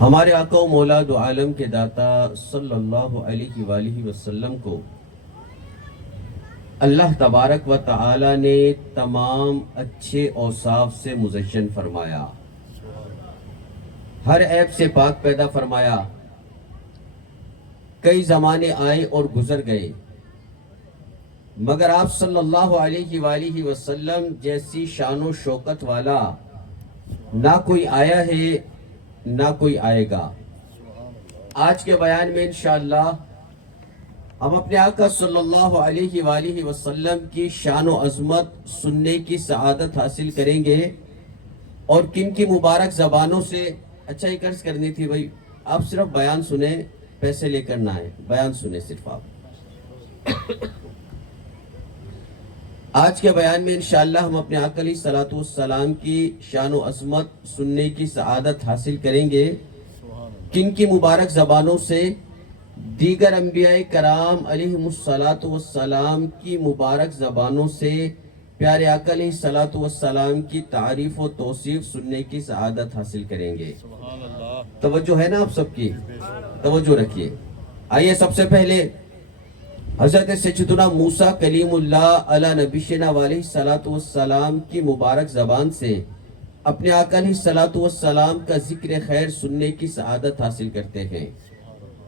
ہمارے آقا و مولا دو عالم کے داتا صلی اللہ علیہ وآلہ وسلم کو اللہ تبارک و تعالی نے تمام اچھے اوصاف سے مزین فرمایا، ہر عیب سے پاک پیدا فرمایا۔ کئی زمانے آئے اور گزر گئے، مگر آپ صلی اللہ علیہ وآلہ وسلم جیسی شان و شوکت والا نہ کوئی آیا ہے نہ کوئی آئے گا۔ آج کے بیان میں انشاءاللہ ہم اپنے آقا صلی اللہ علیہ وآلہ وسلم کی شان و عظمت سننے کی سعادت حاصل کریں گے، اور کن کی مبارک زبانوں سے اچھا ایک عرض کرنی تھی بھائی، آپ صرف بیان سنیں، پیسے لے کر نہ آئیں، بیان سنیں صرف آپ۔ آج کے بیان میں انشاءاللہ ہم اپنے آقا علیہ الصلوۃ والسلام کی شان و عظمت سننے کی سعادت حاصل کریں گے، کن کی مبارک زبانوں سے؟ دیگر انبیاء کرام علیہم الصلوۃ والسلام کی مبارک زبانوں سے پیارے آقا علیہ الصلوۃ والسلام کی تعریف و توصیف سننے کی سعادت حاصل کریں گے۔ توجہ ہے نا آپ سب کی؟ توجہ رکھیے۔ آئیے سب سے پہلے حضرت سیدنا موسیٰ کلیم اللہ علی نبینا علیہ الصلوۃ والسلام کی مبارک زبان سے اپنے آقا علیہ الصلوۃ والسلام کا ذکر خیر سننے کی سعادت حاصل کرتے ہیں۔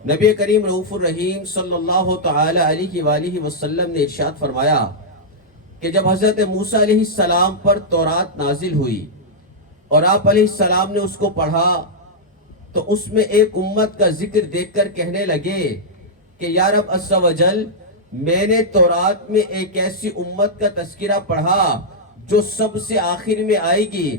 نبی کریم رؤوف الرحیم صلی اللہ تعالی علیہ وآلہ وسلم نے ارشاد فرمایا کہ جب حضرت موسیٰ علیہ السلام پر تورات نازل ہوئی اور آپ علیہ السلام نے اس کو پڑھا، تو اس میں ایک امت کا ذکر دیکھ کر کہنے لگے کہ یا رب عز و جل، میں نے تورات میں ایک ایسی امت کا تذکرہ پڑھا جو سب سے آخر میں آئے گی،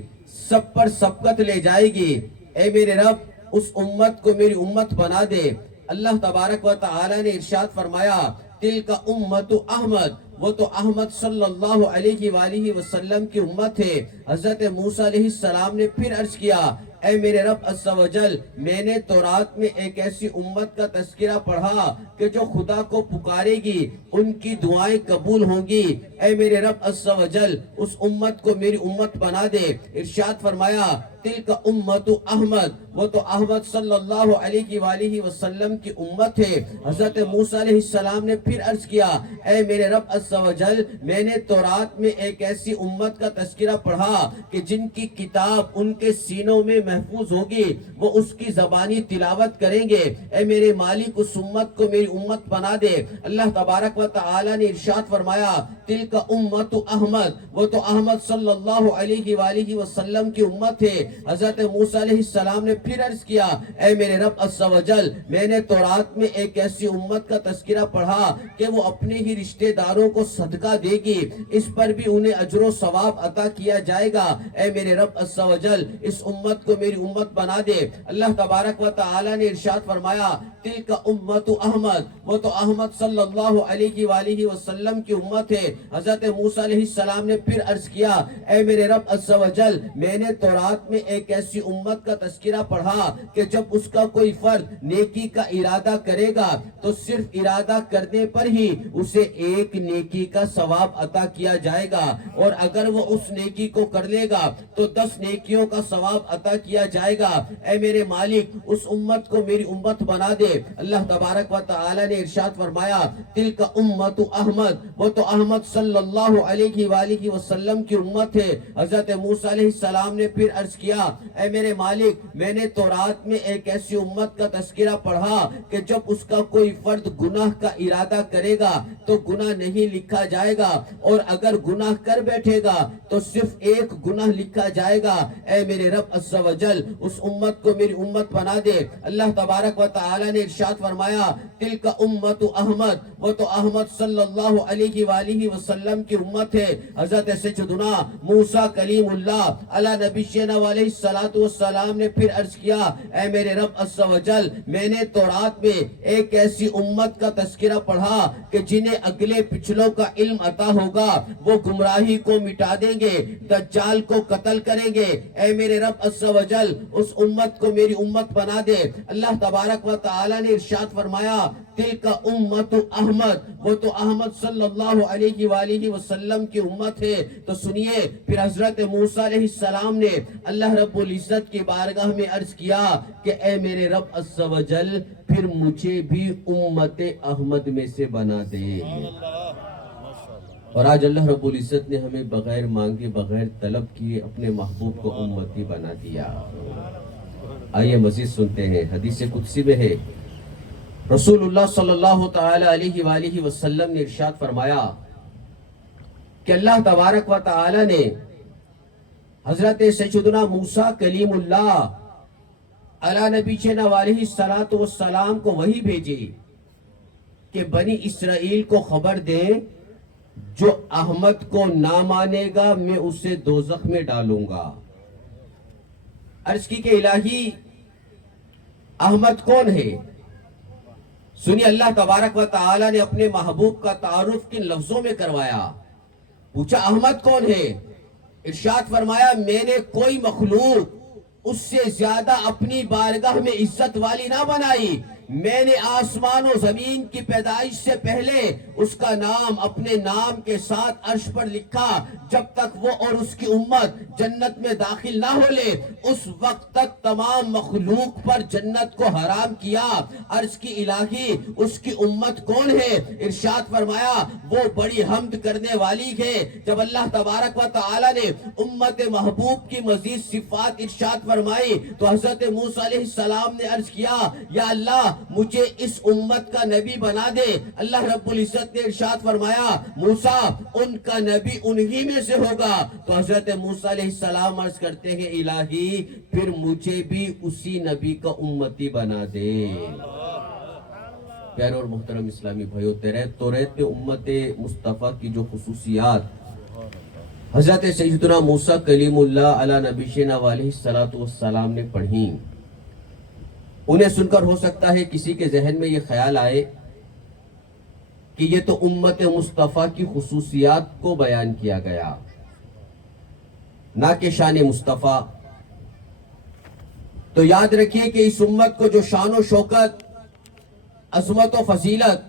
سب پر سبقت لے جائے گی، اے میرے رب اس امت کو میری امت بنا دے۔ اللہ تبارک و تعالی نے ارشاد فرمایا تلک امت احمد، وہ تو احمد صلی اللہ علیہ وآلہ وسلم کی امت ہے۔ حضرت موسیٰ علیہ السلام نے پھر عرض کیا اے میرے رب عز و جل، میں نے تورات میں ایک ایسی امت کا تذکرہ پڑھا کہ جو خدا کو پکارے گی ان کی دعائیں قبول ہوں گی، اے میرے رب عز و جل اس امت کو میری امت بنا دے۔ ارشاد فرمایا تلک امت احمد، وہ تو احمد صلی اللہ علیہ وآلہ وسلم کی امت ہے۔ حضرت موسیٰ علیہ السلام نے پھر عرض کیا اے میرے رب عز و جل، میں نے تورات میں ایک ایسی امت کا تذکرہ پڑھا کہ جن کی کتاب ان کے سینوں میں محفوظ ہوگی، وہ اس کی زبانی تلاوت کریں گے، اے میرے مالک اس امت کو میری امت بنا دے۔ اللہ تبارک و تعالی نے ارشاد فرمایا تلک امت احمد، وہ تو احمد صلی اللہ علیہ وآلہ وسلم کی امت ہے۔ حضرت موسیٰ علیہ السلام نے پھر عرض کیا اے میرے رب عز و جل، میں نے تورات میں ایک ایسی امت کا تذکرہ پڑھا کہ وہ اپنے ہی رشتہ داروں کو صدقہ دے گی، اس پر بھی انہیں اجر و ثواب عطا کیا جائے گا، اے میرے رب عز و جل اس امت کو میری امت بنا دے۔ اللہ تبارک و تعالی نے ارشاد فرمایا تلک امت احمد، وہ تو احمد صلی اللہ علیہ وآلہ وسلم کی امت ہے۔ حضرت موسیٰ علیہ السلام نے پھر عرض کیا اے میرے رب عز و جل، میں نے تورات میں ایک ایسی امت کا تذکرہ پڑھا کہ جب اس کا کوئی فرد نیکی کا ارادہ کرے گا تو صرف ارادہ کرنے پر ہی اسے ایک نیکی کا ثواب عطا کیا جائے گا، اور اگر وہ اس نیکی کو کر لے گا تو 10 نیکیوں کا ثواب عطا کیا جائے گا، اے میرے مالک اس امت کو میری امت بنا دے۔ اللہ تبارک و تعالی نے ارشاد فرمایا تلک امت احمد، وہ تو احمد صلی اللہ علیہ وآلہ وسلم کی امت ہے۔ حضرت موسیٰ علیہ السلام نے پھر عرض کیا اے میرے مالک، میں نے تورات میں ایک ایسی امت کا تذکرہ پڑھا کہ جب اس کا کوئی فرد گناہ کا ارادہ کرے گا تو گناہ نہیں لکھا جائے گا، اور اگر گناہ کر بیٹھے گا تو صرف ایک گناہ لکھا جائے گا، اے میرے رب عز و جل اس امت کو میری امت بنا دے۔ اللہ تبارک و تعالی نے ارشاد فرمایا تلک امت احمد، وہ تو احمد صلی اللہ علیہ وآلہ وسلم کی امت ہے۔ حضرت سیدنا موسیٰ کلیم اللہ علی نبینا علیہ الصلوۃ والسلام نے پھر عرض کیا اے میرے رب عز و جل، میں نے تورات میں ایک ایسی امت کا تذکرہ پڑھا کہ جنہیں اگلے پچھلوں کا علم عطا ہوگا، وہ گمراہی کو مٹا دیں گے، دجال کو قتل کریں گے، اے میرے رب عز و جل اس امت کو میری امت بنا دے۔ اللہ تبارک و تعالی نے ارشاد فرمایا تلک امت احمد، وہ تو احمد صلی اللہ علیہ وآلہ وسلم کی امت ہے۔ تو سنیے، پھر حضرت موسیٰ علیہ السلام نے اللہ رب العزت کی بارگاہ میں عرض کیا کہ اے میرے رب عز و جل، پھر مجھے بھی امت احمد میں سے بنا دے۔ اور آج اللہ رب العزت نے ہمیں بغیر مانگے، بغیر طلب کیے اپنے محبوب کو امتی بنا دیا۔ آئیے مزید سنتے ہیں، حدیث قدسی میں ہے، رسول اللہ صلی اللہ تعالی علیہ وآلہ وسلم نے ارشاد فرمایا کہ اللہ تبارک و تعالی نے حضرت سیدنا موسیٰ کلیم اللہ علی نبینا علیہ السلام کو وحی بھیجی کہ بنی اسرائیل کو خبر دیں، جو احمد کو نہ مانے گا میں اسے دوزخ میں ڈالوں گا۔ عرض کی کہ الہی احمد کون ہے؟ سنی، اللہ تبارک و تعالی نے اپنے محبوب کا تعارف کن لفظوں میں کروایا؟ پوچھا احمد کون ہے؟ ارشاد فرمایا میں نے کوئی مخلوق اس سے زیادہ اپنی بارگاہ میں عزت والی نہ بنائی۔ میں نے آسمان و زمین کی پیدائش سے پہلے اس کا نام اپنے نام کے ساتھ عرش پر لکھا، جب تک وہ اور اس کی امت جنت میں داخل نہ ہو لے اس وقت تک تمام مخلوق پر جنت کو حرام کیا۔ عرض کی الہی اس کی امت کون ہے؟ ارشاد فرمایا وہ بڑی حمد کرنے والی ہے۔ جب اللہ تبارک و تعالی نے امت محبوب کی مزید صفات ارشاد فرمائی تو حضرت موسیٰ علیہ السلام نے عرض کیا یا اللہ مجھے اس امت کا نبی بنا دے۔ اللہ رب العزت نے ارشاد فرمایا موسیٰ ان کا نبی انہی میں سے ہوگا۔ تو حضرت موسیٰ علیہ السلام عرض کرتے ہیں الہی پھر مجھے بھی اسی نبی کا امتی بنا دے۔ پیارے اور محترم اسلامی بھائیو، توریت میں امت مصطفیٰ کی جو خصوصیات حضرت سیدنا موسیٰ کلیم اللہ علی نبینا علیہ السلام نے پڑھی، انہیں سن کر ہو سکتا ہے کسی کے ذہن میں یہ خیال آئے کہ یہ تو امت مصطفیٰ کی خصوصیات کو بیان کیا گیا، نہ کہ شان مصطفیٰ۔ تو یاد رکھیے کہ اس امت کو جو شان و شوکت، عظمت و فضیلت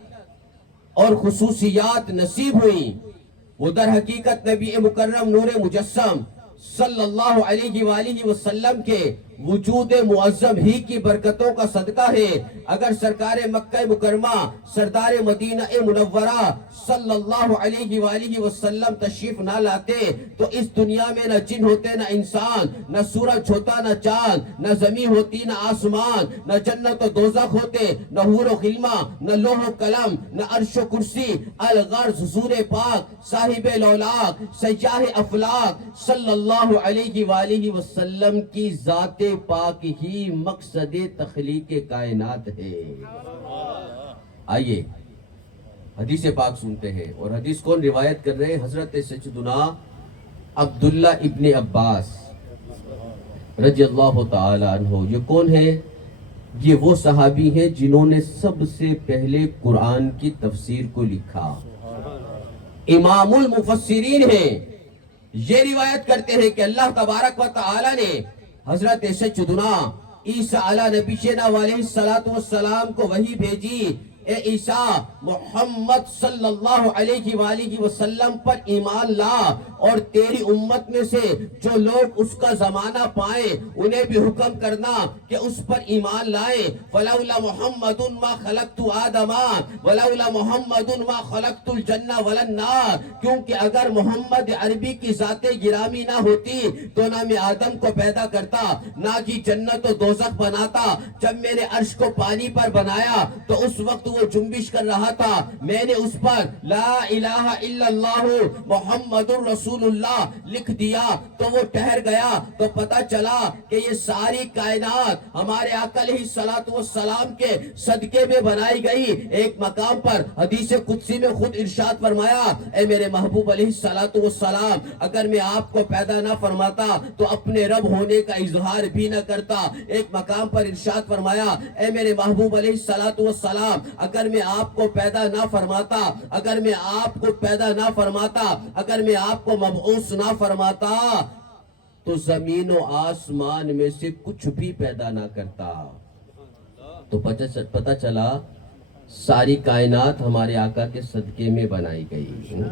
اور خصوصیات نصیب ہوئی وہ در حقیقت نبی مکرم نور مجسم صلی اللہ علیہ وآلہ وسلم کے وجود معظم ہی کی برکتوں کا صدقہ ہے۔ اگر سرکار مکہ مکرمہ سردار مدینہ منورہ صلی اللہ علیہ وآلہ وسلم تشریف نہ لاتے تو اس دنیا میں نہ جن ہوتے، نہ انسان، نہ سورج ہوتا، نہ چاند، نہ زمین ہوتی، نہ آسمان، نہ جنت و دوزخ ہوتے، نہ حور و غلمہ، نہ لوح و قلم، نہ عرش و کرسی۔ الغرض حضور پاک صاحب لولاق سیاح افلاق صلی اللہ علیہ وآلہ وسلم کی ذات پاک ہی مقصد تخلیق کائنات ہے۔ آئیے حدیث پاک سنتے ہیں، اور حدیث کون روایت کر رہے ہیں؟ حضرت سیدنا عبداللہ ابن عباس رضی اللہ تعالی عنہ۔ یہ کون ہے؟ یہ وہ صحابی ہیں جنہوں نے سب سے پہلے قرآن کی تفسیر کو لکھا، امام المفسرین ہیں۔ یہ روایت کرتے ہیں کہ اللہ تبارک و تعالی نے حضرت سیدنا عیسیٰ علیہ نبینا علیہ السلام کو وحی بھیجی، اے عیسیٰ محمد صلی اللہ علیہ وآلہ وسلم پر ایمان لا، اور تیری امت میں سے جو لوگ اس کا زمانہ پائیں انہیں بھی حکم کرنا کہ اس پر ایمان لائیں۔ وَلَوْلَا مُحَمَّدٌ مَا خَلَقْتُ آدَمَا وَلَوْلَا مُحَمَّدٌ مَا خَلَقْتُ الْجَنَّةَ وَلَا النَّارَ، کیونکہ اگر محمد عربی کی ذات گرامی نہ ہوتی تو نہ میں آدم کو پیدا کرتا، نہ ہی جنت و دوزخ بناتا۔ جب میں نے عرش کو پانی پر بنایا تو اس وقت وہ جنبش کر رہا تھا، میں نے اس پر لا الہ الا اللہ محمد رسول اللہ لکھ دیا تو وہ ٹھہر گیا۔ تو پتہ چلا کہ یہ ساری کائنات ہمارے آقا علیہ السلام کے صدقے میں بنائی گئی۔ ایک مقام پر حدیث قدسی میں خود ارشاد فرمایا اے میرے محبوب علیہ السلام، اگر میں آپ کو پیدا نہ فرماتا تو اپنے رب ہونے کا اظہار بھی نہ کرتا۔ ایک مقام پر ارشاد فرمایا اے میرے محبوب علیہ السلام، اگر میں آپ کو پیدا نہ فرماتا، اگر میں آپ کو پیدا نہ فرماتا، اگر میں آپ کو مبعوث نہ فرماتا تو زمین و آسمان میں سے کچھ بھی پیدا نہ کرتا۔ تو پتہ چلا ساری کائنات ہمارے آقا کے صدقے میں بنائی گئی.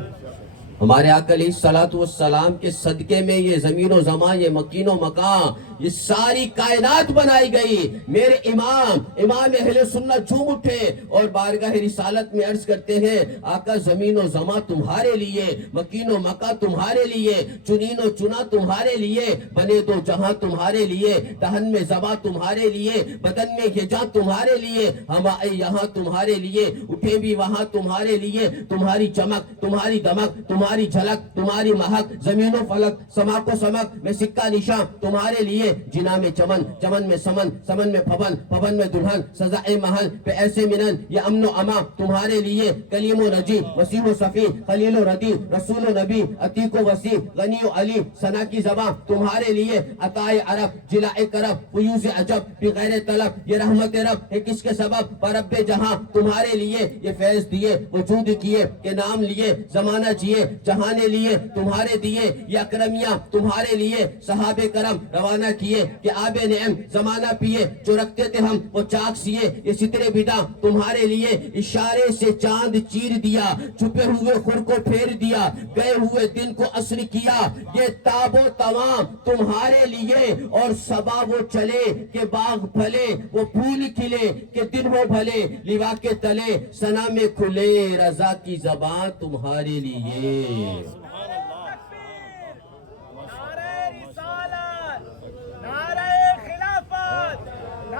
ہمارے آقا علیہ الصلوۃ والسلام کے صدقے میں یہ زمین و زمان، یہ مکین و مکان، یہ ساری کائنات بنائی گئی. میرے امام اہل سنت جھوم اٹھے اور بارگاہ رسالت میں عرض کرتے ہیں آقا زمین و زمان تمہارے لیے، مکین و مکان تمہارے لیے، چنین و چنا تمہارے لیے، بنے دو جہاں تمہارے لیے، دہن میں زباں تمہارے لیے، بدن میں یہ جان تمہارے لیے، ہم آئے یہاں تمہارے لیے، اٹھے بھی وہاں تمہارے لیے. تمہاری چمک، تمہاری دمک، تمہاری جھلک، تمہاری مہک، زمین و فلک، سماک و سمک میں سکہ نشاں تمہارے لیے. جنا میں چمن، چمن میں سمن، سمن میں پھبن، پھبن میں دلہن، سزائے محل پہ ایسے منن، یہ امن و امان تمہارے لیے. کلیم و نجی، مسیح و صفی، خلیل و ردی، رسول و نبی، عتیق و وسیع، غنی و علی، ثنا کی زبان تمہارے لیے. عطائے عرب، جلائے کرب، فیوز عجب، بغیر طلب، یہ رحمت رب ہے کس کے سبب، برب جہاں تمہارے لیے. یہ فیض دیے، وجود کیے کہ نام لیے، زمانہ جیے، جہانے لیے تمہارے دیے. یہ اکرمیاں تمہارے لیے، صحابہ کرم روانہ کیے کہ آب نعم زمانہ پیے. جو رکھتے تھے ہم وہ چاک سیے، یہ سترے بدا تمہارے لیے. اشارے سے چاند چیر دیا، چھپے ہوئے خور کو پھیر دیا، گئے ہوئے دن کو عصر کیا. یہ تاب و تمام تمہارے لیے، اور صبا وہ چلے کہ باغ پھلے، وہ پھول کھلے کہ دن ہو بھلے. لیوا کے تلے ثنا میں کھلے، رضا کی زبان تمہارے لیے.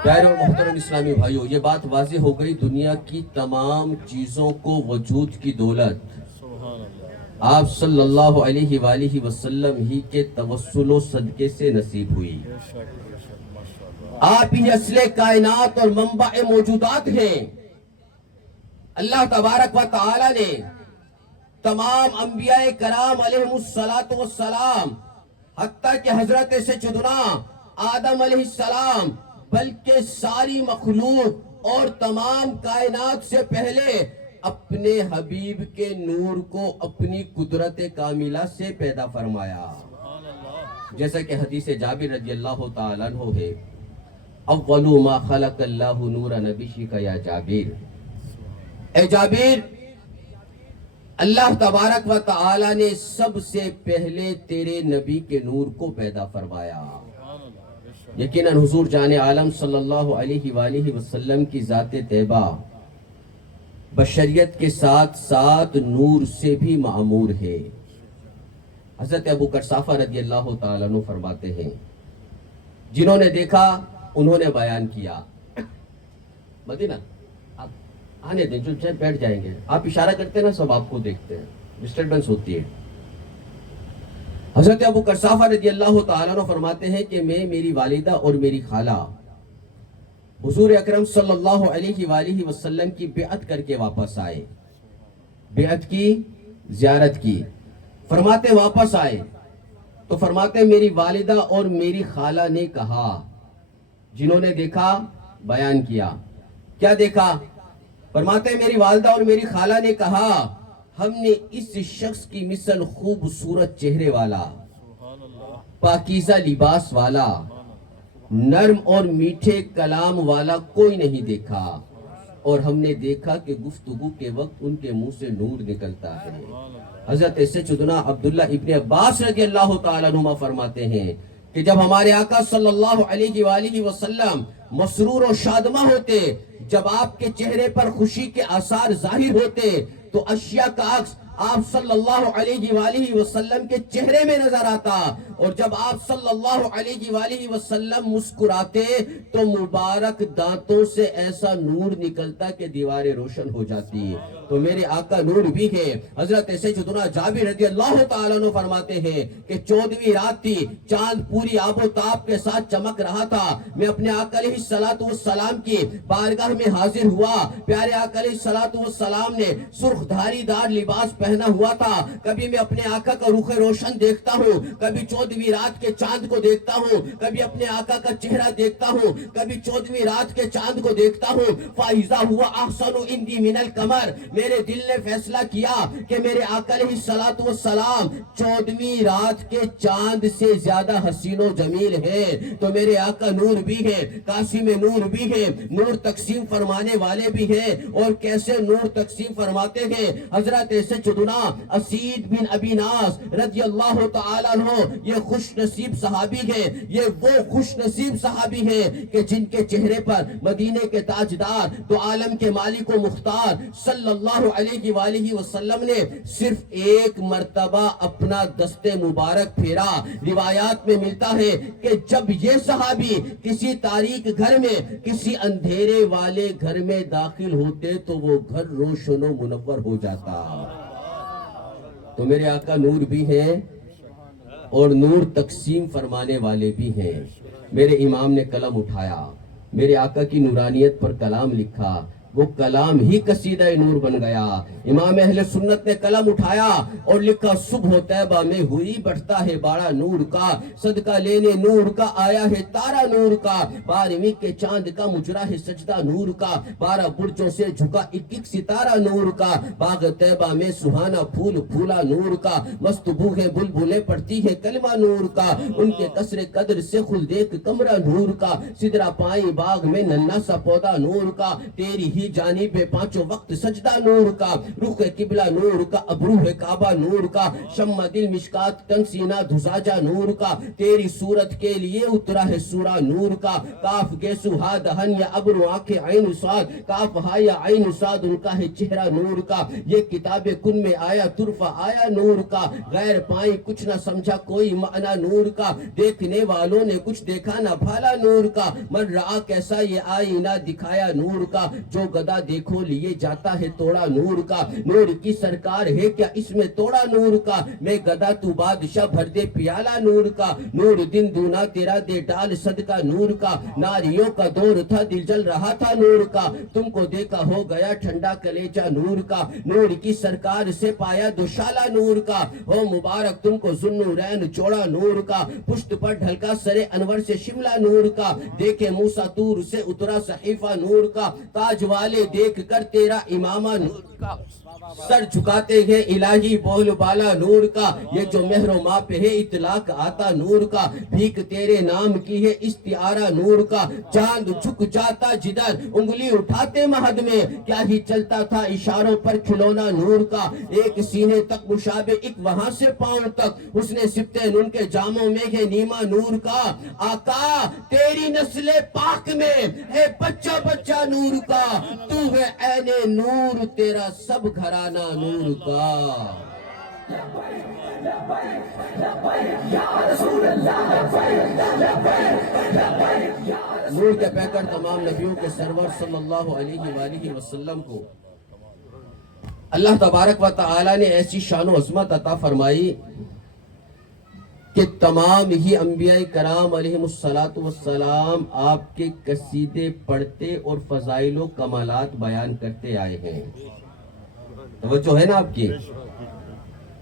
پیارے اور محترم اسلامی بھائیوں، یہ بات واضح ہو گئی، دنیا کی تمام چیزوں کو وجود کی دولت آپ صلی اللہ علیہ وآلہ وسلم ہی کے توسل و صدقے سے نصیب ہوئی. آپ ہی اصل کائنات اور منبع موجودات ہیں. اللہ تبارک و تعالی نے تمام انبیاء کرام علیہ السلام، حتیٰ کہ حضرت سیدنا آدم علیہ السلام، بلکہ ساری مخلوق اور تمام کائنات سے پہلے اپنے حبیب کے نور کو اپنی قدرت کاملہ سے پیدا فرمایا. جیسا کہ حدیث جابر رضی اللہ تعالیٰ عنہ ہے، اول ما خلق اللہ نور نبیہ کا یا جابر. اے جابر، اللہ تبارک و تعالی نے سب سے پہلے تیرے نبی کے نور کو پیدا فرمایا. یقیناً حضور جان عالم صلی اللہ علیہ وآلہ وسلم کی ذات طیبہ بشریت کے ساتھ ساتھ نور سے بھی معمور ہے. حضرت ابو قرصافہ رضی اللہ تعالیٰ عنہ فرماتے ہیں، جنہوں نے دیکھا انہوں نے بیان کیا. مدینہ آپ آنے دیں، جو بیٹھ جائیں گے. آپ اشارہ کرتے ہیں نا، سب آپ کو دیکھتے ہیں، ڈسٹربنس ہوتی ہے. حضرت ابو قرصافہ رضی اللہ تعالیٰ عنہ فرماتے ہیں کہ میں، میری والدہ اور میری خالہ حضور اکرم صلی اللہ علیہ وآلہ وسلم کی بیعت کر کے واپس آئے. بیعت کی، زیارت کی. فرماتے واپس آئے تو فرماتے میری والدہ اور میری خالہ نے کہا، جنہوں نے دیکھا بیان کیا. کیا دیکھا؟ فرماتے میری والدہ اور میری خالہ نے کہا، ہم نے اس شخص کی مثل خوبصورت چہرے والا، پاکیزہ لباس والا، نرم اور میٹھے کلام والا کوئی نہیں دیکھا، اور ہم نے دیکھا کہ گفتگو کے وقت ان کے منہ سے نور نکلتا ہے. حضرت سیدنا عبداللہ ابن عباس رضی اللہ تعالیٰ عنہ فرماتے ہیں کہ جب ہمارے آقا صلی اللہ علیہ وآلہ وسلم مسرور و شادمہ ہوتے، جب آپ کے چہرے پر خوشی کے آثار ظاہر ہوتے، تو اشیاء کا عکس آپ صلی اللہ علیہ وآلہ وسلم کے چہرے میں نظر آتا. اور جب آپ صلی اللہ علیہ وآلہ وسلم مسکراتے تو مبارک دانتوں سے ایسا نور نکلتا کہ دیواریں روشن ہو جاتی. تو میرے آقا نور بھی ہے. حضرت سیدنا جابر رضی اللہ تعالیٰ عنہ فرماتے ہیں کہ 14ویں رات تھی، چاند پوری آب و تاب کے ساتھ چمک رہا تھا. میں اپنے آقا علیہ السلام کی بارگاہ میں حاضر ہوا. پیارے آقا علیہ السلام نے سرخ دھاری دار لباس پہنا ہوا تھا. کبھی میں اپنے آقا کا رخ روشن دیکھتا ہوں, کبھی 14ویں رات کے چاند کو دیکھتا ہوں, کبھی اپنے آقا کا چہرہ دیکھتا ہوں, کبھی 14ویں رات کے چاند کو دیکھتا ہوں. فَإِذَا هُوَ أَحْسَنُ عِنْدِي مِنَ الْقَمَرِ, میرے دل نے فیصلہ کیا کہ میرے آقا علیہ السلام 14ویں رات کے چاند سے زیادہ حسین و جمیل ہے. تو میرے آقا نور بھی ہے, قاسم نور بھی ہے, نور تقسیم فرمانے والے بھی ہیں. اور کیسے نور تقسیم فرماتے ہیں؟ حضرت سیدنا اسید بن ابی ناس رضی اللہ تعالیٰ عنہ, یہ خوش نصیب صحابی ہے, یہ وہ خوش نصیب صحابی ہے کہ جن کے چہرے پر مدینے کے تاجدار دو عالم کے مالک و مختار صلی اللہ علیہ وآلہ وسلم نے صرف ایک مرتبہ اپنا دست مبارک پھیرا. روایات میں ملتا ہے کہ جب یہ صحابی کسی تاریک گھر میں, کسی اندھیرے والے گھر میں داخل ہوتے تو وہ گھر روشن و منور ہو جاتا. تو میرے آقا نور بھی ہیں اور نور تقسیم فرمانے والے بھی ہیں. میرے امام نے قلم اٹھایا, میرے آقا کی نورانیت پر کلام لکھا, وہ کلام ہی قصیدہ نور بن گیا. امام اہل سنت نے قلم اٹھایا اور لکھا, صبح طیبہ میں ہوئی بڑھتا ہے باڑا نور کا, صدقہ لینے نور کا آیا ہے تارا نور کا, 12ویں کے چاند کا مجرا ہے سجدہ نور کا, 12 برجوں سے جھکا ایک ایک ستارہ نور کا, باغ طیبہ میں سہانا پھول پھولا نور کا, مست بوہیں بلبلیں پڑتی ہے کلمہ نور کا, ان کے قصر قدر سے خلد ایک کمرہ نور کا, سدرا پائی باغ میں ننھا سا پودا نور کا, تیری ہی جانب پانچوں وقت سجدہ نور کا, رخ قبلہ نور کا, ابرو ہے کعبہ نور کا, شمع دل مشکات تن سینہ دھساجا نور کا, تیری صورت کے لیے اترا ہے سورہ نور کا, کاف گیسو ہا دہن یا ابرو آنکھ عین صاد, کاف ہا یا عین صاد ان کا ہے چہرہ نور کا, یہ کتاب کن میں آیا طرفہ آیا نور کا, غیر پائیں کچھ نہ سمجھا کوئی معنی نور کا, دیکھنے والوں نے کچھ دیکھا نہ بھالا نور کا, من رہا کیسا یہ آئینہ دکھایا نور کا, جو گدا دیکھو لیے جاتا ہے توڑا نور کا, نور کی سرکار ہے کیا اس میں توڑا نور کا, میں گدا تو بادشاہ بھر دے پیالہ نور کا, نور دن دونا تیرا دے ڈال صدقہ نور کا, ناریوں کا دور تھا دل جل رہا تھا نور کا, تم کو دیکھا ہو گیا ٹھنڈا کلیجہ نور کا, نور کی سرکار سے پایا دوشالہ نور کا, ہو مبارک تم کو ذوالنورین چوڑا نور کا, پشت پر ڈھلکا سر انور سے شملہ نور کا, دیکھے موسیٰ طور سے اترا صحیفہ نور کا, تاج والے دیکھ کر تیرا امامہ نور کا, سر جھکاتے ہیں الہی بول بالا نور کا, یہ جو مہر و ماں پہ ہے اطلاق آتا نور کا, بھیک تیرے نام کی ہے استعارہ نور کا, چاند جھک جاتا جدھر انگلی اٹھاتے مہد میں, کیا ہی چلتا تھا اشاروں پر کھلونا نور کا, ایک سینے تک مشابہ ایک وہاں سے پاؤں تک, حسن سبت ان کے جاموں میں ہے نیما نور کا, آقا تیری نسل پاک میں ہے بچہ بچہ نور کا, تو ہے عین نور تیرا سب گھرانہ نور کا. نور کے پیکر تمام نبیوں کے سرور صلی اللہ علیہ وآلہ وسلم کو اللہ تبارک و تعالی نے ایسی شان و عظمت عطا فرمائی کہ تمام ہی انبیاء کرام علیہ السلام آپ کے قصیدے پڑھتے اور فضائل و کمالات بیان کرتے آئے ہیں. توجہ ہے نا آپ کی؟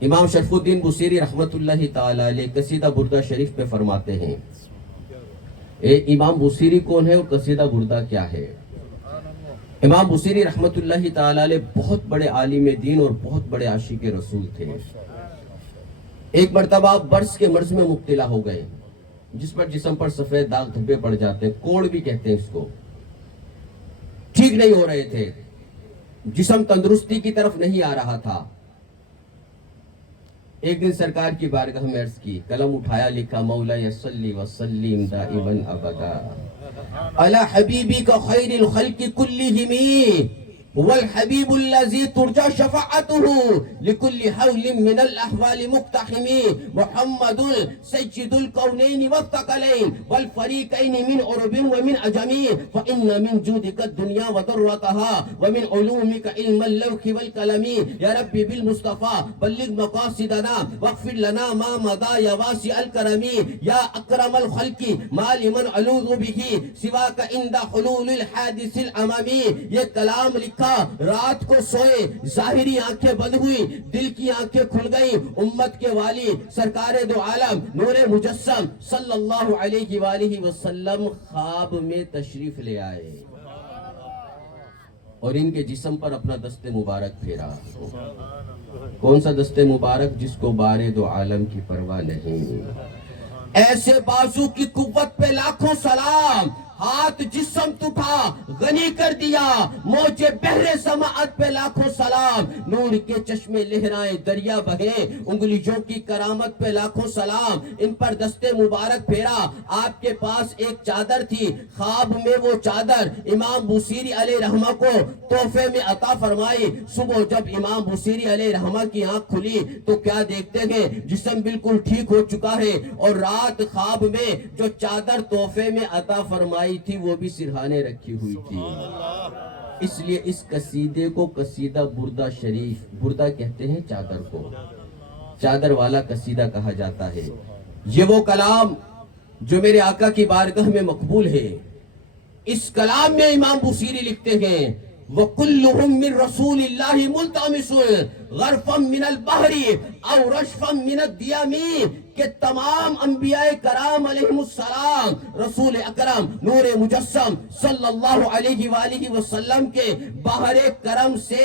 امام شرف الدین بصیری رحمت اللہ تعالی علیہ قصیدہ بردہ شریف پہ فرماتے ہیں, امام بصیری کون ہے اور قصیدہ بردہ کیا ہے؟ امام بصیری رحمت اللہ تعالی علیہ بہت بڑے عالم دین اور بہت بڑے عاشق رسول تھے. ایک مرتبہ آپ برس کے مرض میں مبتلا ہو گئے, جس پر جسم پر سفید داغ دھبے پڑ جاتے ہیں, کوڑ بھی کہتے ہیں اس کو. ٹھیک نہیں ہو رہے تھے, جسم تندرستی کی طرف نہیں آ رہا تھا. ایک دن سرکار کی بارگاہ میں عرض کی, قلم اٹھایا, لکھا, مولا صلی وسلم دائما ابدا علی حبیبک خیر الخلق کلہم والحبیب الذی ترجى شفاعته لكل حول من الاحوال مقتحم محمد سید الکونین والثقلین والفریقین من عرب ومن عجم فإن من جودك الدنيا وضرتها ومن علومك علم اللوح والقلم یا رب بالمصطفى بلغ مقاصدنا واغفر لنا ما مضى یا واسع الکرم یا اکرم الخلق ما لمن علوذ به سواك عند حلول الحادث الامم. یہ کلام لکھا دیکھا رات کو سوئے ظاہری آنکھیں بند ہوئی دل کی آنکھیں کھل گئی امت کے والی سرکار دو عالم نور مجسم صلی اللہ علیہ وآلہ وسلم خواب میں تشریف لے آئے اور ان کے جسم پر اپنا دست مبارک پھیرا. کون سا دست مبارک؟ جس کو بارے دو عالم کی پرواہ نہیں. ایسے بازو کی قوت پہ لاکھوں سلام ہاتھ جسم اٹھا غنی کر دیا موجے بحر سماعت پہ لاکھوں سلام نور کے چشمے لہرائیں دریا بہے انگلیوں کی کرامت پہ لاکھوں سلام ان پر دستے مبارک پھیرا. آپ کے پاس ایک چادر تھی خواب میں وہ چادر امام بوصیری علیہ رحمہ کو تحفے میں عطا فرمائی. صبح جب امام بوصیری علیہ رحمہ کی آنکھ کھلی تو کیا دیکھتے ہیں جسم بالکل ٹھیک ہو چکا ہے اور رات خواب میں جو چادر تحفے میں عطا فرمائی تھی وہ بھی سرہانے رکھی ہوئی تھی. اس لیے اس قصیدے کو قصیدہ بردہ شریف، بردہ کہتے ہیں چادر کو، چادر والا قصیدہ کہا جاتا ہے. یہ وہ کلام جو میرے آقا کی بارگاہ میں مقبول ہے. اس کلام میں امام بوصیری لکھتے ہیں وَكُلُّهُم مِّن رَّسُولِ اللَّهِ مُلْتَمِسٌ غَرْفًا مِّنَ الْبَحْرِ أَوْ رَشْفًا مِّنَ الدِّيَامِ کہ تمام انبیاء کرام علیہم السلام رسول اکرم نور مجسم صلی اللہ علیہ وآلہ وسلم کے بحر کرم سے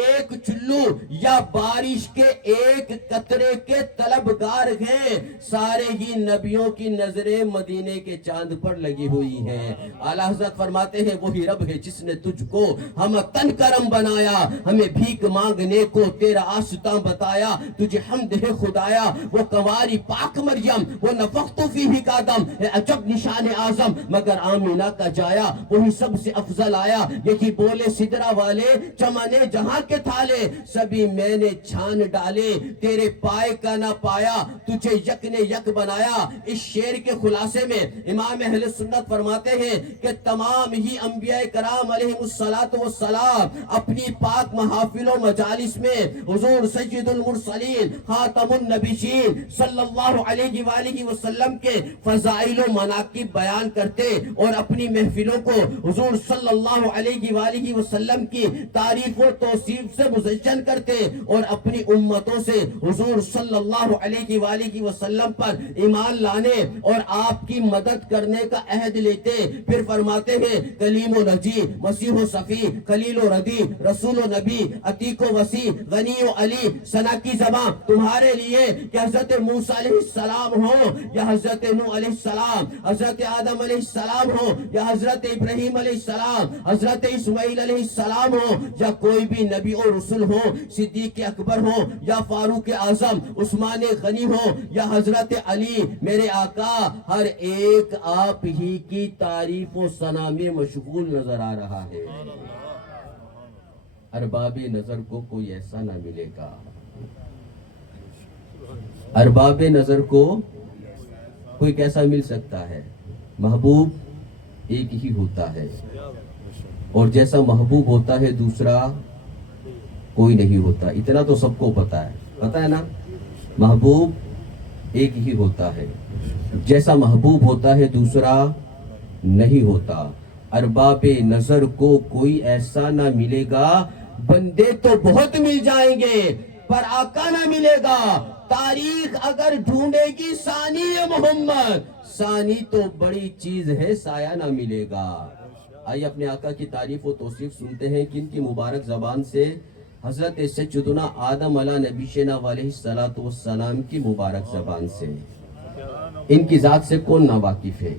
ایک چلو یا بارش کے ایک قطرے کے طلبگار ہیں. سارے ہی نبیوں کی نظریں مدینے کے چاند پر لگی ہوئی ہیں. اعلیٰ حضرت فرماتے ہیں وہی رب ہے جس نے تجھ کو ہم تن کرم بنایا ہمیں بھیک مانگنے کو تیرا آستاں بتایا. تجھے حمد ہے خدایا وہ کنواری پاک مریم وہ نفخت فیہ کا دم عجب نشان اعظم مگر آمینہ کا جایا وہی سب سے افضل آیا. یہی بولے سدرہ والے چمنے جہاں کے تھالے سبھی میں نے چھان ڈالے تیرے پائے کا نہ پایا تجھے یک نے یک بنایا. اس شعر کے خلاصے میں امام اہل سنت فرماتے ہیں کہ تمام ہی انبیاء کرام علیہ السلام اپنی پاک محافل و مجالس میں حضور سید المرسلین خاتم النبیین صلی اللہ علیہ وآلہ وسلم کے فضائل و مناقب بیان کرتے اور اپنی محفلوں کو حضور صلی اللہ علیہ وآلہ وسلم کی تعریف و توصیف سے مزین کرتے اور اپنی امتوں سے حضور صلی اللہ علیہ وآلہ وسلم پر ایمان لانے اور آپ کی مدد کرنے کا عہد لیتے. پھر فرماتے ہیں کلیم و نجی مسیح و صفی خلیل و ردی رسول و نبی عتیق و وسیع غنی و علی ثنا کی زبان تمہارے لیے کہ حضرت موسیٰ علیہ السلام ہو یا حضرت نوح علیہ السلام حضرت آدم علیہ السلام ہو یا حضرت ابراہیم علیہ السلام حضرت اسماعیل علیہ السلام ہو یا کوئی بھی نبی اور رسول ہو صدیق اکبر ہو یا فاروق اعظم عثمان غنی ہو یا حضرت علی میرے آقا ہر ایک آپ ہی کی تعریف و ثنا میں مشغول نظر آ رہا ہے. ارباب نظر کو کوئی ایسا نہ ملے گا. ارباب نظر کو کوئی کیسا مل سکتا ہے؟ محبوب ایک ہی ہوتا ہے اور جیسا محبوب ہوتا ہے دوسرا کوئی نہیں ہوتا. اتنا تو سب کو پتا ہے نا. محبوب ایک ہی ہوتا ہے جیسا محبوب ہوتا ہے دوسرا نہیں ہوتا. ارباب نظر کو کوئی ایسا نہ ملے گا. بندے تو بہت مل جائیں گے پر آقا نہ ملے گا. تاریخ اگر ڈھونڈے گی ثانی محمد ثانی تو بڑی چیز ہے سایہ نہ ملے گا. آئیے اپنے آقا کی تعریف و توصیف سنتے ہیں کن کی مبارک زبان سے؟ حضرت سیدنا آدم علیہ نبینا علیہ السلام کی مبارک زبان سے. ان کی ذات سے کون نا واقف ہے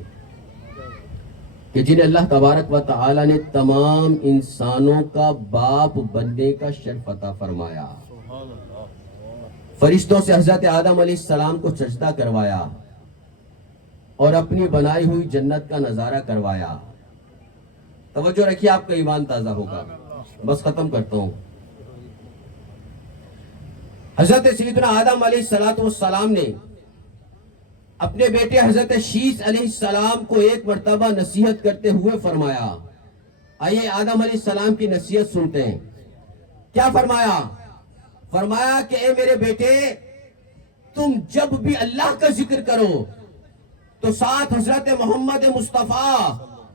کہ جنہیں اللہ تبارک و تعالی نے تمام انسانوں کا باپ بننے کا شرف عطا فرمایا. فرشتوں سے حضرت آدم علیہ السلام کو سجدہ کروایا اور اپنی بنائی ہوئی جنت کا نظارہ کروایا. توجہ رکھیے آپ کا ایمان تازہ ہوگا. بس ختم کرتا ہوں. حضرت سیدنا آدم علیہ السلام نے اپنے بیٹے حضرت شیث علیہ السلام کو ایک مرتبہ نصیحت کرتے ہوئے فرمایا. آئیے آدم علیہ السلام کی نصیحت سنتے ہیں. کیا فرمایا؟ فرمایا کہ اے میرے بیٹے تم جب بھی اللہ کا ذکر کرو تو ساتھ حضرت محمد مصطفیٰ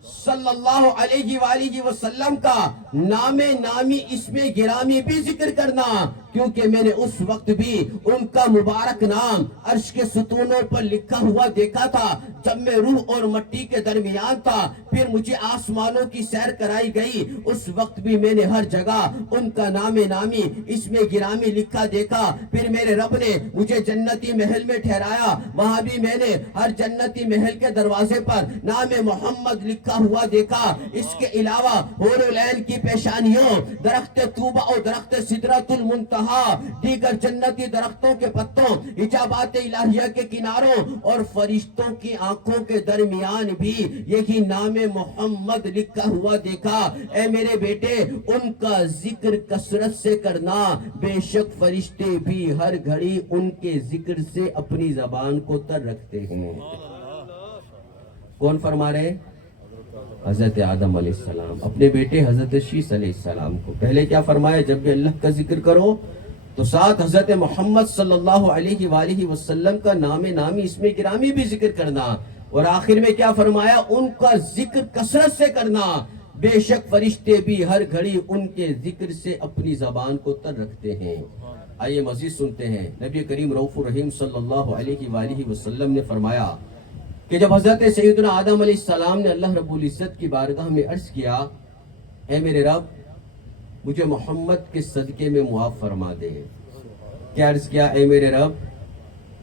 صلی اللہ علیہ وآلہ وسلم کا نام نامی اسم گرامی بھی ذکر کرنا، کیونکہ میں نے اس وقت بھی ان کا مبارک نام عرش کے ستونوں پر لکھا ہوا دیکھا تھا جب میں روح اور مٹی کے درمیان تھا۔ پھر مجھے آسمانوں کی سیر کرائی گئی، اس وقت بھی میں نے ہر جگہ ان کا نام نامی اسم گرامی لکھا دیکھا۔ پھر میرے رب نے مجھے جنتی محل میں ٹھہرایا، وہاں بھی میں نے ہر جنتی محل کے دروازے پر نام محمد لکھا ہوا دیکھا۔ اس کے علاوہ حور العین کی پیشانیوں، درخت طوبہ اور درخت سدرۃ المنتہا، دیگر جنتی درختوں کے پتوں، حجابات الہیہ کے کناروں اور فرشتوں کی آنکھوں کے درمیان بھی یہی نام محمد لکھا ہوا دیکھا۔ اے میرے بیٹے، ان کا ذکر کثرت سے کرنا، بے شک فرشتے بھی ہر گھڑی ان کے ذکر سے اپنی زبان کو تر رکھتے ہیں۔ کون فرما رہے؟ حضرت آدم علیہ السلام اپنے بیٹے حضرت شیس علیہ السلام کو پہلے کیا فرمایا؟ جب بھی اللہ کا ذکر کرو تو ساتھ حضرت محمد صلی اللہ علیہ وآلہ وسلم کا نام نامی اسم گرامی بھی ذکر کرنا، اور آخر میں کیا فرمایا؟ ان کا ذکر کثرت سے کرنا، بے شک فرشتے بھی ہر گھڑی ان کے ذکر سے اپنی زبان کو تر رکھتے ہیں۔ آئیے مزید سنتے ہیں، نبی کریم رؤوف الرحیم صلی اللہ علیہ وآلہ وسلم نے فرمایا کہ جب حضرت سیدنا آدم علیہ السلام نے اللہ رب العزت کی بارگاہ میں عرض کیا، اے میرے رب مجھے محمد کے صدقے میں معاف فرما دے۔ کیا عرض کیا؟ اے میرے رب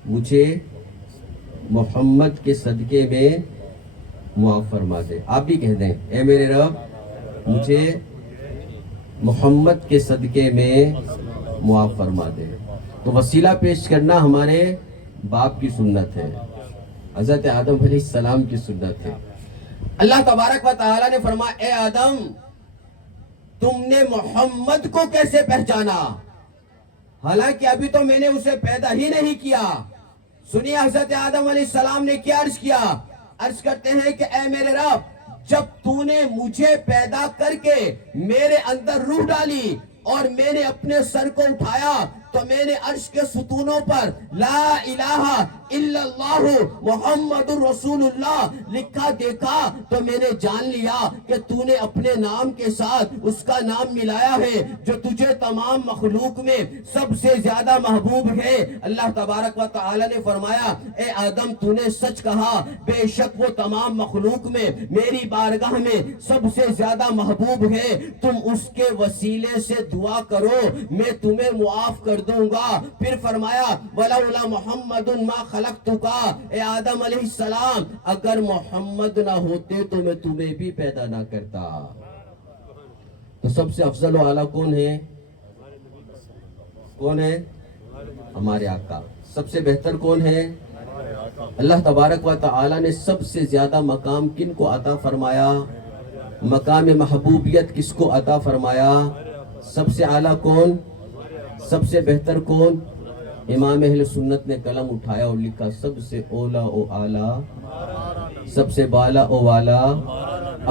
مجھے محمد کے صدقے میں معاف فرما دے۔ آپ بھی کہہ دیں، اے میرے رب مجھے محمد کے صدقے میں معاف فرما دے۔ تو وسیلہ پیش کرنا ہمارے باپ کی سنت ہے، حضرت آدم علیہ السلام کی سنت ہے۔ اللہ تبارک و تعالی نے فرمایا، اے آدم تم نے محمد کو کیسے پہچانا؟ حالانکہ ابھی تو میں نے اسے پیدا ہی نہیں کیا۔ سنیے حضرت آدم علیہ السلام نے کیا عرض کیا؟ عرض کرتے ہیں کہ اے میرے رب جب تو نے مجھے پیدا کر کے میرے اندر روح ڈالی اور میں نے اپنے سر کو اٹھایا تو میں نے عرش کے ستونوں پر لا الہ الا اللہ محمد الرسول اللہ لکھا دیکھا تو میں نے جان لیا کہ تو نے اپنے نام کے ساتھ اس کا نام ملایا ہے جو تجھے تمام مخلوق میں سب سے زیادہ محبوب ہے۔ اللہ تبارک و تعالی نے فرمایا، اے آدم تو نے سچ کہا، بے شک وہ تمام مخلوق میں میری بارگاہ میں سب سے زیادہ محبوب ہے، تم اس کے وسیلے سے دعا کرو میں تمہیں معاف کر دوں گا۔ پھر فرمایا وَلَوْلَا مُحَمَّدٌ مَا خَلَقْتُكَ، اے آدم علیہ السلام اگر محمد نہ ہوتے تو میں تمہیں بھی پیدا نہ کرتا۔ تو سب سے افضل و اعلیٰ کون ہے؟ کون ہے؟ ہمارے آقا۔ سب سے بہتر کون ہے؟ اللہ تبارک و تعالی نے سب سے زیادہ مقام کن کو عطا فرمایا؟ مقام محبوبیت کس کو عطا فرمایا؟ سب سے اعلیٰ کون؟ سب سے بہتر کون؟ امام اہل سنت نے قلم اٹھایا اور لکھا سب سے اولا و اعلیٰ، سب سے بالا و والا،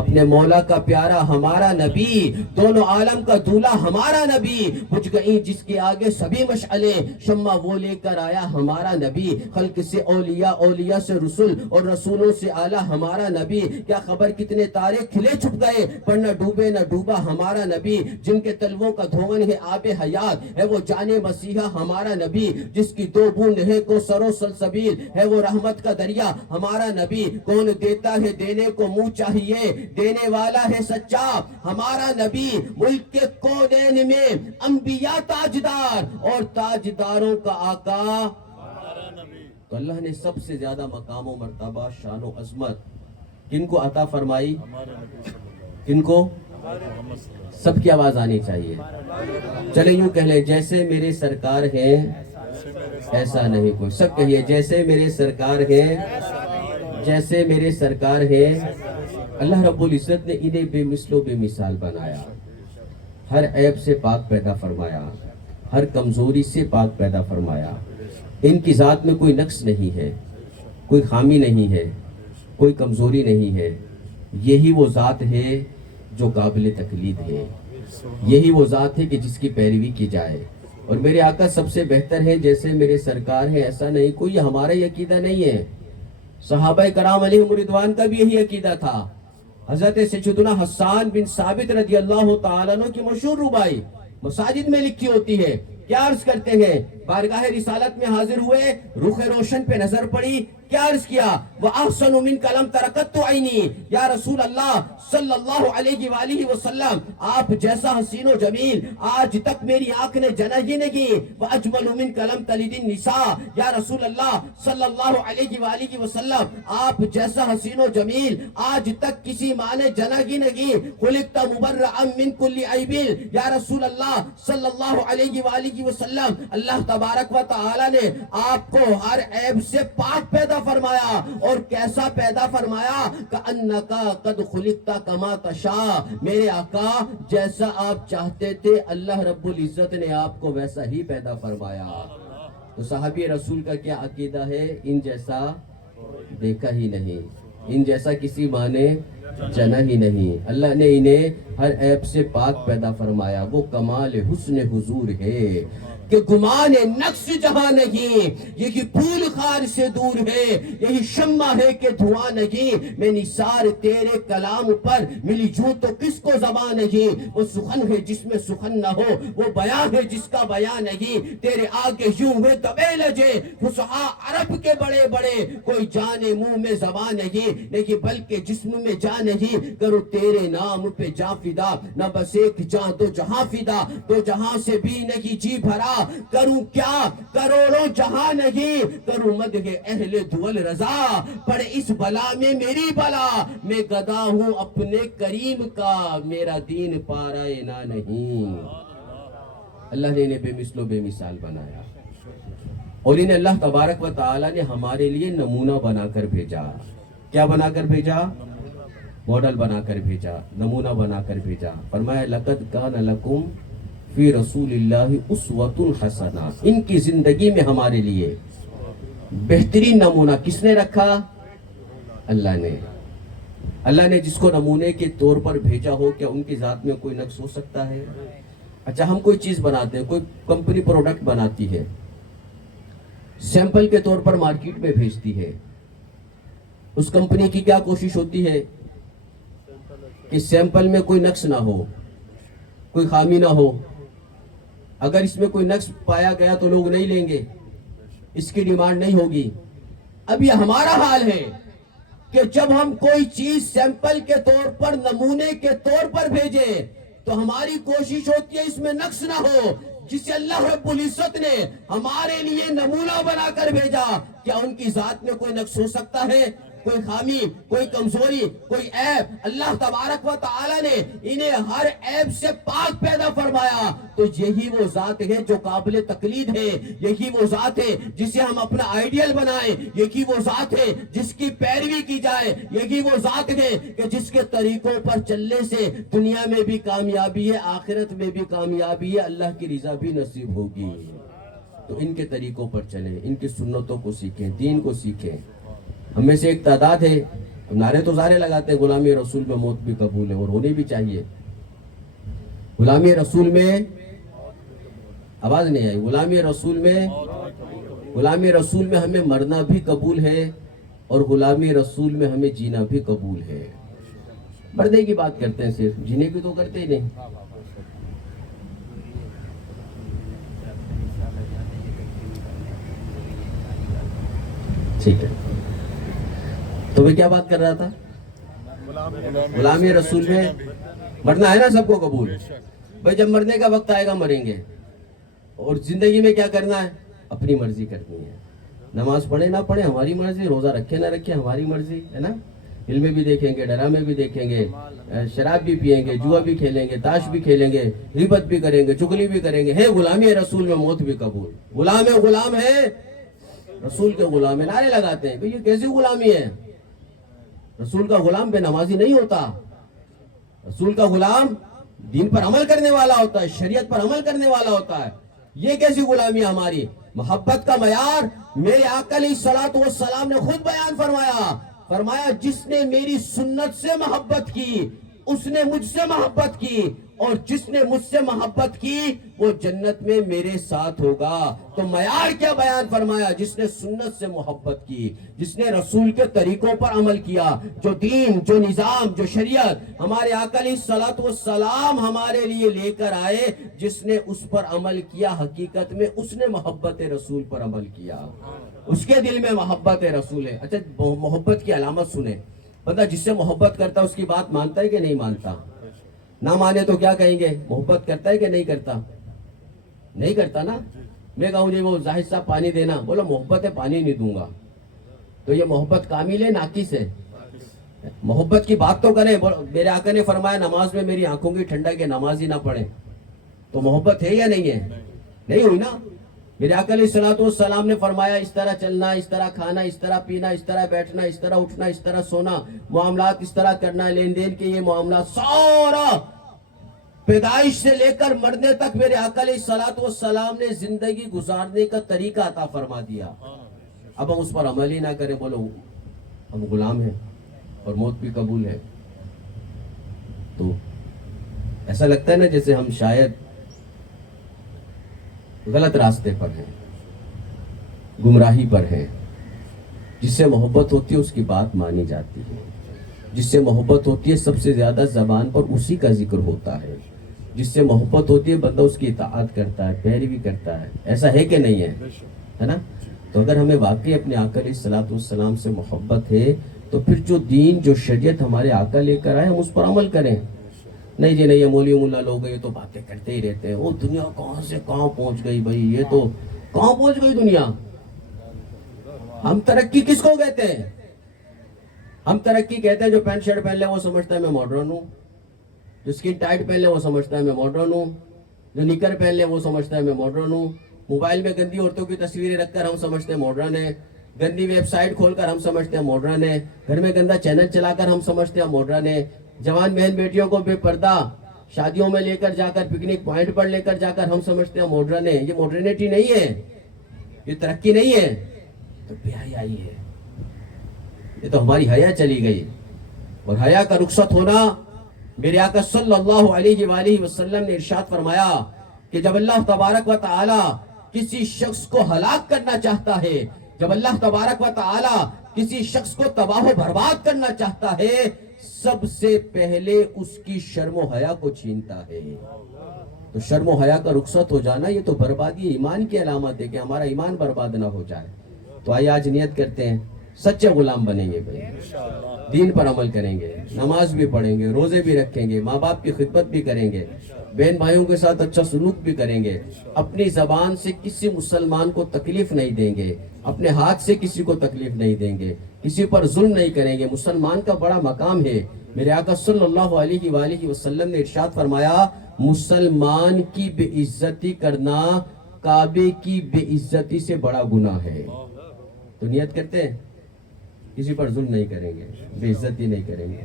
اپنے مولا کا پیارا ہمارا نبی، دونوں عالم کا دولہ ہمارا نبی، بجھ گئی جس کے آگے سبھی مشعلیں، شمع وہ لے کر آیا ہمارا نبی، خلق سے اولیاء، اولیاء سے رسول اور رسولوں سے اعلیٰ ہمارا نبی، کیا خبر کتنے تارے کھلے چھپ گئے پر نہ ڈوبے نہ ڈوبا ہمارا نبی، جن کے تلووں کا دھون ہے آب حیات ہے وہ جان مسیحا ہمارا نبی، جس کی دو بوند ہے کو سرو سلسبیل ہے وہ رحمت کا دریا ہمارا نبی، کون دیتا ہے دینے کو منہ چاہیے دینے والا ہے سچا ہمارا نبی، ملک کے کونین میں انبیاء تاجدار اور تاجداروں کا آقا۔ تو اللہ نے سب سے زیادہ مقام و مرتبہ، شان و عظمت کن کو عطا فرمائی؟ کن کو؟ سب کی آواز آنی چاہیے، چلے یوں کہہ لیں جیسے میرے سرکار ہیں ایسا نہیں کوئی، سب کہیے جیسے میرے سرکار ہیں، جیسے میرے سرکار ہیں۔ اللہ رب العزت نے انہیں بے مثل و بے مثال بنایا، ہر عیب سے پاک پیدا فرمایا، ہر کمزوری سے پاک پیدا فرمایا، ان کی ذات میں کوئی نقص نہیں ہے، کوئی خامی نہیں ہے، کوئی کمزوری نہیں ہے، یہی وہ ذات ہے جو قابل تقلید ہے، یہی وہ ذات ہے کہ جس کی پیروی کی جائے، اور میرے آقا سب سے بہتر ہے جیسے میرے سرکار ہیں ایسا نہیں کوئی، یہ ہمارا یہ عقیدہ نہیں ہے، صحابہ کرام علیہم رضوان کا بھی یہی عقیدہ تھا، حضرت سیدنا حسان بن ثابت رضی اللہ تعالیٰ عنہ کی مشہور ربائی مساجد میں لکھی ہوتی ہے. کیا عرض کرتے ہیں؟ بارگاہ رسالت میں حاضر ہوئے، رخ روشن پہ نظر پڑی، کیا عرض کیا؟ وَأَحْسَنُ مِنْكَ لَمْ تَرَ قَطُّ عَيْنِي. یا رسول اللہ صلی اللہ علیہ وآلہ وسلم، آپ جیسا حسین و جمیل آج تک میری آنکھ نے جنا ہی نہیں. وَأَجْمَلُ مِنْكَ لَمْ تَلِدِ النِّسَاء. یا رسول اللہ صلی اللہ علیہ وآلہ وسلم، آپ جیسا حسین و جمیل آج تک کسی ماں نے جنا ہی نہیں. خُلِقْتَ مُبَرَّأً مِنْ كُلِّ عَيْبٍ. یا رسول اللہ صلی اللہ علیہ وآلہ وسلم، اللہ تبارک و تعالی نے آپ کو ہر عیب سے پاک پیدا فرمایا. اور کیسا پیدا فرمایا؟ کَأَنَّكَ قَدْ خُلِقْتَ كَمَا تَشَاءُ. میرے آقا جیسا آپ چاہتے تھے اللہ رب العزت نے آپ کو ویسا ہی پیدا فرمایا. تو صحابی رسول کا کیا عقیدہ ہے؟ ان جیسا دیکھا ہی نہیں، ان جیسا کسی ماں نے جنا ہی نہیں. اللہ نے انہیں ہر عیب سے پاک پیدا فرمایا. وہ کمال حسن حضور ہے کہ گمان نقص جہاں نہیں. یہی پھول خار سے دور ہے، یہی شمع ہے کہ دھواں نہیں. میں نثار تیرے کلام پر ملی جوں تو کس کو زبان نہیں. وہ سخن ہے جس میں سخن نہ ہو، وہ بیان ہے جس کا بیان نہیں. تیرے آگے یوں ہے دبے لجے فصحا عرب کے بڑے بڑے. کوئی جانے منہ میں زبان نہیں بلکہ جسم میں جان نہیں. کرو تیرے نام پہ جاں فدا، نہ بس ایک جاں دو جہاں فدا. دو جہاں سے بھی نہیں جی بھرا، کروں کیا کروڑوں جہاں نہیں. کروں مدح اہل دول رضا، پڑے اس بلا میں میری بلا. میں گدا ہوں اپنے کریم کا، میرا دین پارائے نہ نہیں. اللہ نے انہیں بے مثل و بے مثال بنایا، اور انہیں اللہ تبارک و تعالی نے ہمارے لیے نمونہ بنا کر بھیجا. کیا بنا کر بھیجا؟ ماڈل بنا کر بھیجا، نمونہ بنا کر بھیجا. فرمایا لقد کان لکم فی رسول اللہ اسوۃ حسنہ. ان کی زندگی میں ہمارے لیے بہترین نمونہ کس نے رکھا؟ اللہ نے. اللہ نے جس کو نمونے کے طور پر بھیجا ہو، کیا ان کی ذات میں کوئی نقص ہو سکتا ہے؟ اچھا، ہم کوئی چیز بناتے ہیں، کوئی کمپنی پروڈکٹ بناتی ہے، سیمپل کے طور پر مارکیٹ میں بھیجتی ہے. اس کمپنی کی کیا کوشش ہوتی ہے کہ سیمپل میں کوئی نقص نہ ہو، کوئی خامی نہ ہو. اگر اس میں کوئی نقص پایا گیا تو لوگ نہیں لیں گے، اس کی ڈیمانڈ نہیں ہوگی. اب یہ ہمارا حال ہے کہ جب ہم کوئی چیز سیمپل کے طور پر، نمونے کے طور پر بھیجیں تو ہماری کوشش ہوتی ہے اس میں نقص نہ ہو. جسے اللہ رب العزت نے ہمارے لیے نمونہ بنا کر بھیجا، کیا ان کی ذات میں کوئی نقص ہو سکتا ہے؟ کوئی خامی، کوئی کمزوری، کوئی عیب؟ اللہ تبارک و تعالی نے انہیں ہر عیب سے پاک پیدا فرمایا. تو یہی وہ ذات ہے جو قابل تقلید ہے، یہی وہ ذات ہے جسے ہم اپنا آئیڈیل بنائیں، یہی وہ ذات ہے جس کی پیروی کی جائے، یہی وہ ذات ہے کہ جس کے طریقوں پر چلنے سے دنیا میں بھی کامیابی ہے، آخرت میں بھی کامیابی ہے، اللہ کی رضا بھی نصیب ہوگی. تو ان کے طریقوں پر چلیں، ان کی سنتوں کو سیکھیں، دین کو سیکھیں. ہم میں سے ایک تعداد ہے، نعرے تو سارے لگاتے ہیں غلامی رسول میں موت بھی قبول ہے، اور ہونی بھی چاہیے. غلامی رسول میں آواز نہیں آئی. غلامی رسول میں ہمیں مرنا بھی قبول ہے، اور غلامی رسول میں ہمیں جینا بھی قبول ہے. مرنے کی بات کرتے ہیں صرف، جینے کی تو کرتے ہی نہیں. ٹھیک ہے، تو میں کیا بات کر رہا تھا؟ غلامی رسول میں مرنا ہے نا سب کو قبول. بھائی جب مرنے کا وقت آئے گا مریں گے، اور زندگی میں کیا کرنا ہے؟ اپنی مرضی کرنی ہے. نماز پڑھے نہ پڑھے ہماری مرضی، روزہ رکھے نہ رکھے ہماری مرضی ہے نا. فلمیں بھی دیکھیں گے، ڈرامے بھی دیکھیں گے، شراب بھی پئیں گے، جوا بھی کھیلیں گے، تاش بھی کھیلیں گے، غیبت بھی کریں گے، چغلی بھی کریں گے. ہے غلامی رسول میں موت بھی قبول. غلام ہے رسول کے غلام ہے. نعرے لگاتے ہیں بھئی یہ کیسی غلامی ہے؟ رسول کا غلام بے نمازی نہیں ہوتا. رسول کا غلام دین پر عمل کرنے والا ہوتا ہے، شریعت پر عمل کرنے والا ہوتا ہے. یہ کیسی غلامی ہے ہماری؟ محبت کا معیار میرے آقا علیہ الصلوۃ والسلام نے خود بیان فرمایا. جس نے میری سنت سے محبت کی اس نے مجھ سے محبت کی اور جس نے مجھ سے محبت کی وہ جنت میں میرے ساتھ ہوگا. تو معیار کیا بیان فرمایا؟ جس نے سنت سے محبت کی، جس نے رسول کے طریقوں پر عمل کیا، جو دین، جو نظام، جو شریعت ہمارے آقا علیہ الصلوۃ والسلام ہمارے لیے لے کر آئے، جس نے اس پر عمل کیا، حقیقت میں اس نے محبت رسول پر عمل کیا، اس کے دل میں محبت رسول ہے. اچھا محبت کی علامت سنیں، بندہ جس سے محبت کرتا اس کی بات مانتا ہے کہ نہیں مانتا؟ نہ مانے تو کیا کہیں گے؟ محبت کرتا ہے کہ نہیں کرتا؟ نہیں کرتا نا. میں کہوں جی وہ زاہد صاحب پانی دینا، بولو محبت ہے پانی نہیں دوں گا، تو یہ محبت کامل ہے ناقص ہے؟ محبت کی بات تو کریں. میرے آقا نے فرمایا نماز میں میری آنکھوں کی ٹھنڈک ہے، نماز ہی نہ پڑھیں، تو محبت ہے یا نہیں ہے؟ نہیں ہوئی نا. میرے آقا علیہ الصلوۃ والسلام نے فرمایا اس طرح چلنا، اس طرح کھانا، اس طرح پینا، اس طرح بیٹھنا، اس طرح اٹھنا، اس طرح سونا، معاملات اس طرح کرنا، لین دین کے یہ معاملات سارا پیدائش سے لے کر مرنے تک میرے آقا علیہ الصلوۃ والسلام نے زندگی گزارنے کا طریقہ عطا فرما دیا. اب ہم اس پر عمل ہی نہ کریں، بولو ہم غلام ہیں اور موت بھی قبول ہے. تو ایسا لگتا ہے نا جیسے ہم شاید غلط راستے پر ہیں، گمراہی پر ہیں. جس سے محبت ہوتی ہے اس کی بات مانی جاتی ہے، جس سے محبت ہوتی ہے سب سے زیادہ زبان پر اسی کا ذکر ہوتا ہے، جس سے محبت ہوتی ہے بندہ اس کی اطاعت کرتا ہے، پیروی کرتا ہے. ایسا ہے کہ نہیں ہے نا؟ تو اگر ہمیں واقعی اپنے آقا علیہ الصلوۃ والسلام سے محبت ہے تو پھر جو دین، جو شریعت ہمارے آقا لے کر آئے ہم اس پر عمل کریں. نہیں جی نہیں، یہ مولوی ملا لوگ یہ تو باتیں کرتے ہی رہتے ہیں، وہ دنیا کہاں سے کہاں پہنچ گئی بھائی، یہ تو کہاں پہنچ گئی دنیا. ہم ترقی کس کو کہتے ہیں؟ ہم ترقی کہتے ہیں جو پینٹ شرٹ پہن لے وہ سمجھتا ہے میں ماڈرن ہوں، جو اسکن ٹائٹ پہن لے وہ سمجھتا ہے میں ماڈرن ہوں، جو نکر پہن لے وہ سمجھتا ہے میں ماڈرن ہوں، موبائل میں گندی عورتوں کی تصویریں رکھ کر ہم سمجھتے ہیں ماڈرن ہے، گندی ویب سائٹ کھول کر ہم سمجھتے ہیں ماڈرن ہے، گھر میں گندا چینل چلا کر ہم سمجھتے ہیں ماڈرن ہے، جوان بہن بیٹیوں کو بے پردہ شادیوں میں لے کر جا کر، پکنک پوائنٹ پر لے کر جا کر ہم سمجھتے ہیں ماڈرن ہے. یہ ماڈرنیٹی نہیں ہے، یہ ترقی نہیں ہے، تو بے حیائی ہے. یہ تو ہماری حیا چلی گئی. اور حیا کا رخصت ہونا، میرے آقا صلی اللہ علیہ وآلہ وسلم نے ارشاد فرمایا کہ جب اللہ تبارک و تعالی کسی شخص کو ہلاک کرنا چاہتا ہے، جب اللہ تبارک و تعالی کسی شخص کو تباہ و برباد کرنا چاہتا ہے، سب سے پہلے اس کی شرم و حیا کو چھینتا ہے. تو شرم و حیا کا رخصت ہو جانا یہ تو بربادی ایمان کی علامت ہے کہ ہمارا ایمان برباد نہ ہو جائے. تو آئیے آج نیت کرتے ہیں سچے غلام بنیں گے بھائی، دین پر عمل کریں گے، نماز بھی پڑھیں گے، روزے بھی رکھیں گے، ماں باپ کی خدمت بھی کریں گے، بہن بھائیوں کے ساتھ اچھا سلوک بھی کریں گے، اپنی زبان سے کسی مسلمان کو تکلیف نہیں دیں گے، اپنے ہاتھ سے کسی کو تکلیف نہیں دیں گے، کسی پر ظلم نہیں کریں گے. مسلمان کا بڑا مقام ہے. میرے آقا صلی اللہ علیہ وآلہ وسلم نے ارشاد فرمایا مسلمان کی بے عزتی کرنا کعبے کی بے عزتی سے بڑا گناہ ہے. تو نیت کرتے ہیں کسی پر ظلم نہیں کریں گے، بے عزتی نہیں کریں گے.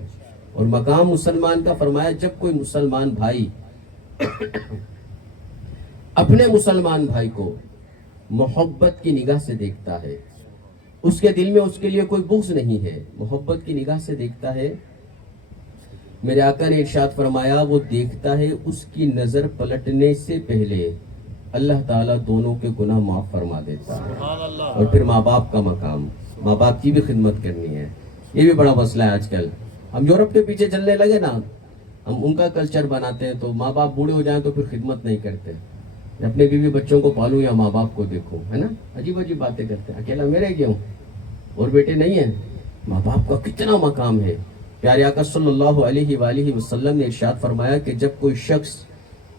اور مقام مسلمان کا فرمایا جب کوئی مسلمان بھائی اپنے مسلمان بھائی کو محبت کی نگاہ سے دیکھتا ہے، اس کے دل میں اس کے لیے کوئی بغض نہیں ہے، محبت کی نگاہ سے دیکھتا ہے، میرے آقا نے ارشاد فرمایا وہ دیکھتا ہے اس کی نظر پلٹنے سے پہلے اللہ تعالیٰ دونوں کے گناہ معاف فرما دیتا ہے. اور پھر ماں باپ کا مقام، ماں باپ کی بھی خدمت کرنی ہے. یہ بھی بڑا مسئلہ ہے آج کل. ہم یورپ کے پیچھے چلنے لگے نا، ہم ان کا کلچر بناتے ہیں تو ماں باپ بوڑھے ہو جائیں تو پھر خدمت نہیں کرتے. اپنے بیوی بچوں کو پالوں یا ماں باپ کو دیکھوں، ہے نا، عجیب عجیب باتیں کرتے ہیں. اکیلا میں رہ گیا ہوں اور بیٹے نہیں ہیں. ماں باپ کا کتنا مقام ہے. پیارے آقا صلی اللہ علیہ وآلہ وسلم نے ارشاد فرمایا کہ جب کوئی شخص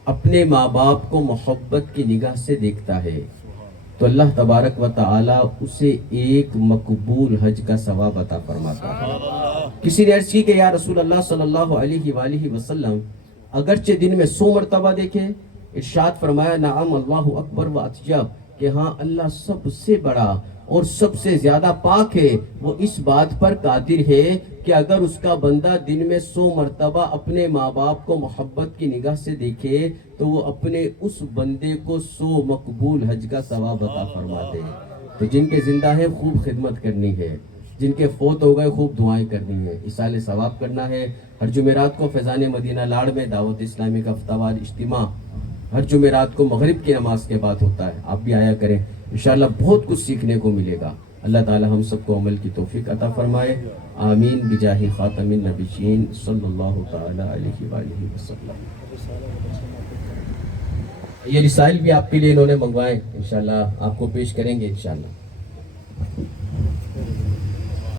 اپنے ماں باپ کو محبت کی نگاہ سے دیکھتا ہے تو اللہ تبارک و تعالی اسے ایک مقبول حج کا ثواب عطا فرماتا ہے. کسی نے عرض کی کہ یا رسول اللہ صلی اللہ علیہ وآلہ وسلم اگرچہ دن میں 100 مرتبہ دیکھے، ارشاد فرمایا نعم اللہ اکبر و اطیب، کہ ہاں اللہ سب سے بڑا اور سب سے زیادہ پاک ہے، وہ اس بات پر قادر ہے کہ اگر اس کا بندہ دن میں 100 مرتبہ اپنے ماں باپ کو محبت کی نگاہ سے دیکھے تو وہ اپنے اس بندے کو 100 مقبول حج کا ثواب عطا فرما دے. تو جن کے زندہ ہے خوب خدمت کرنی ہے، جن کے فوت ہو گئے خوب دعائیں کرنی ہیں، ایصال ثواب کرنا ہے۔ ہر جمعرات کو فیضان مدینہ لاڑ میں دعوت اسلامی کا ہفتہ وار اجتماع ہر جمعرات کو مغرب کی نماز کے بعد ہوتا ہے، آپ بھی آیا کریں، انشاءاللہ بہت کچھ سیکھنے کو ملے گا۔ اللہ تعالی ہم سب کو عمل کی توفیق عطا فرمائے، آمین بجاہ خاتم النبیین صلی اللہ تعالی علیہ وآلہ وسلم۔ یہ رسائل بھی آپ کے لیے انہوں نے منگوائے، انشاءاللہ آپ کو پیش کریں گے انشاءاللہ۔